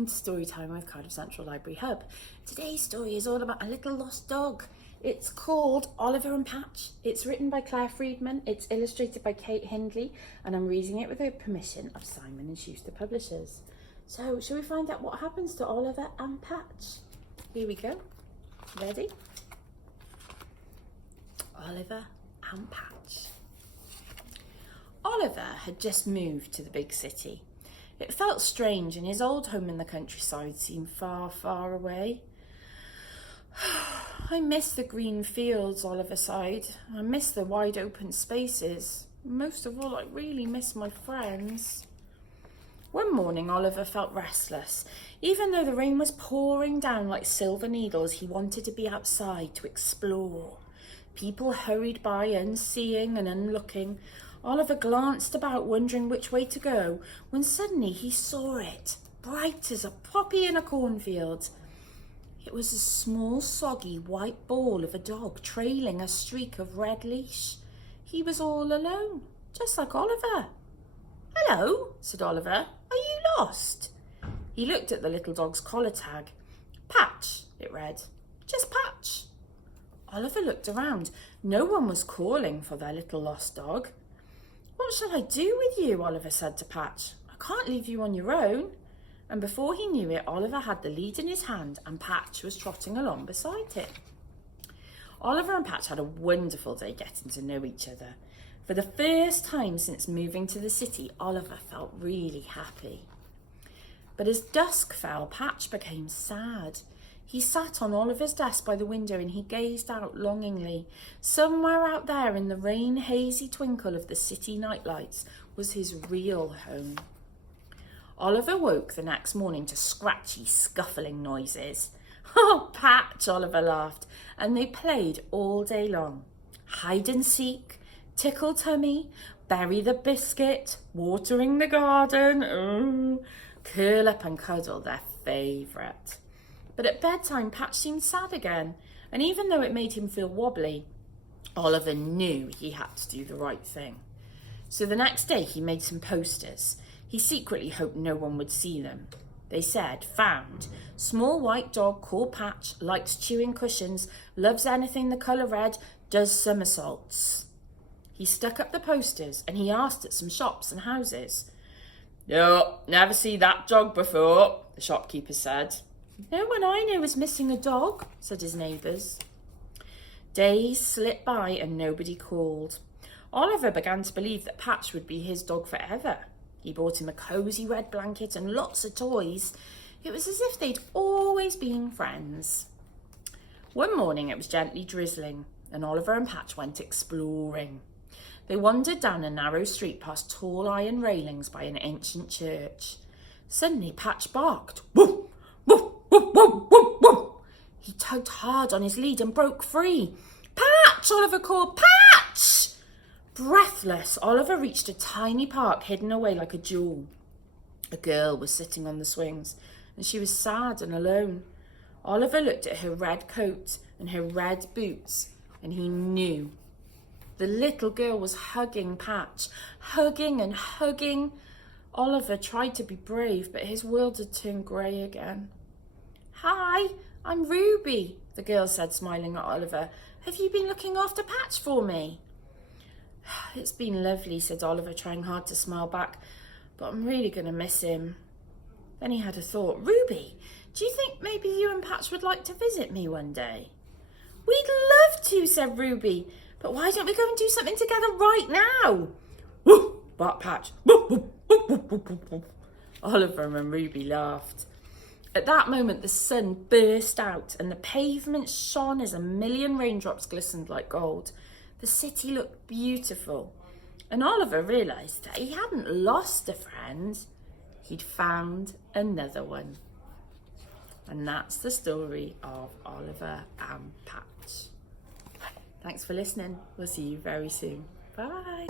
welcome to Storytime with Cardiff Central Library Hub. Today's story is all about a little lost dog. It's called Oliver and Patch. It's written by Claire Freedman, it's illustrated by Kate Hindley, and I'm reading it with the permission of Simon and Schuster publishers. So, shall we find out what happens to Oliver and Patch? Here we go. Ready? Oliver and Patch. Oliver had just moved to the big city. It felt strange, and his old home in the countryside seemed far, far away. I miss the green fields, Oliver sighed. I miss the wide open spaces. Most of all, I really miss my friends. One morning, Oliver felt restless. Even though the rain was pouring down like silver needles, he wanted to be outside to explore. People hurried by, unseeing and unlooking. Oliver glanced about, wondering which way to go, when suddenly he saw it, bright as a poppy in a cornfield. It was a small, soggy, white ball of a dog trailing a streak of red leash. He was all alone, just like Oliver. "Hello," said Oliver. "Are you lost?" He looked at the little dog's collar tag. "Patch," it read. "Just Patch." Oliver looked around. No one was calling for their little lost dog. "What shall I do with you?" Oliver said to Patch. "I can't leave you on your own." And before he knew it, Oliver had the lead in his hand and Patch was trotting along beside him. Oliver and Patch had a wonderful day getting to know each other. For the first time since moving to the city, Oliver felt really happy. But as dusk fell, Patch became sad. He sat on Oliver's desk by the window and he gazed out longingly. Somewhere out there in the rain-hazy twinkle of the city nightlights was his real home. Oliver woke the next morning to scratchy, scuffling noises. "Oh, Patch," Oliver laughed, and they played all day long. Hide and seek, tickle tummy, bury the biscuit, watering the garden, curl up and cuddle, their favourite. But at bedtime, Patch seemed sad again, and even though it made him feel wobbly, Oliver knew he had to do the right thing. So the next day he made some posters. He secretly hoped no one would see them. They said, "Found. Small white dog called Patch, likes chewing cushions, loves anything the colour red, does somersaults." He stuck up the posters and he asked at some shops and houses. "No, never see that dog before," the shopkeeper said. "No one I know is missing a dog," said his neighbours. Days slipped by and nobody called. Oliver began to believe that Patch would be his dog forever. He bought him a cosy red blanket and lots of toys. It was as if they'd always been friends. One morning it was gently drizzling and Oliver and Patch went exploring. They wandered down a narrow street past tall iron railings by an ancient church. Suddenly Patch barked. "Woof! Woof! Woof! Woof! Woof! Woof!" He tugged hard on his lead and broke free. "Patch!" Oliver called. "Patch!" Breathless, Oliver reached a tiny park hidden away like a jewel. A girl was sitting on the swings, and she was sad and alone. Oliver looked at her red coat and her red boots, and he knew. The little girl was hugging Patch, hugging and hugging. Oliver tried to be brave, but his world had turned grey again. "Hi, I'm Ruby," the girl said, smiling at Oliver. "Have you been looking after Patch for me?" "It's been lovely," said Oliver, trying hard to smile back, "but I'm really going to miss him." Then he had a thought. "Ruby, do you think maybe you and Patch would like to visit me one day?" "We'd love to," said Ruby, "but why don't we go and do something together right now?" "Woof!" barked Patch. "Woof, woof, woof, woof, woof, woof, woof." Oliver and Ruby laughed. At that moment the sun burst out and the pavement shone as a million raindrops glistened like gold. The city looked beautiful, and Oliver realised that he hadn't lost a friend, he'd found another one. And that's the story of Oliver and Patch. Thanks for listening. We'll see you very soon. Bye.